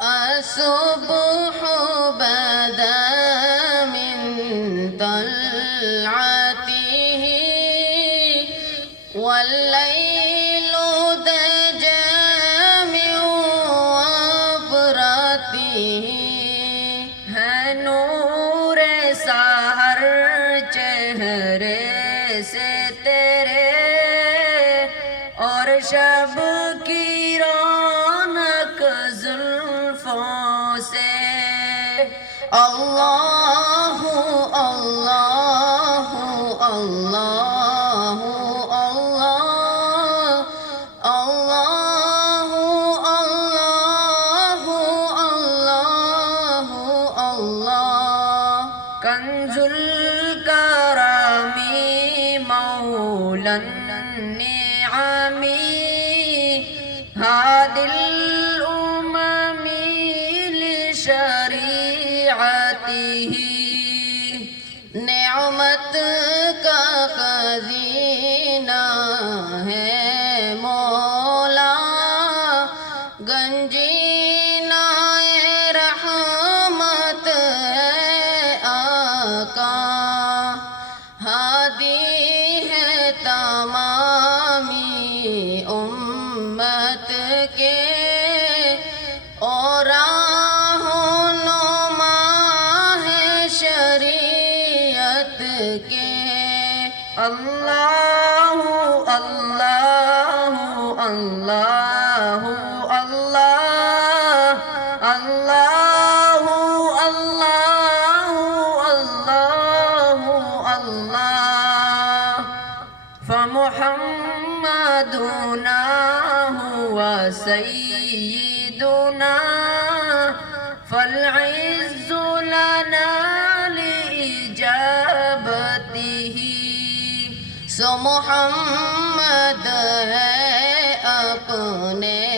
الصبح بدا من طلعته والليل دجى من وفرته ہے نور سحر چہرے سے تیرے اور شب کی رونق زلفوں سے اللہ اللہ اللہ اللہ اللہ اللہ اللہ اللہ کنز الکرم مولا النعم هادي الأمم لشریعته نعمت کا خزینہ ہے مولا گنجینہ رحمت ہے آقا ہادی ہے تمامی امت کے اور رہنما ہے شریعت کے اللہ اللہ اللہ اللہ اللہ اللہ اللہ اللہ فمحمدنا هو سيدنا فالعز لنا لإجابته سو محمد ہے اپنے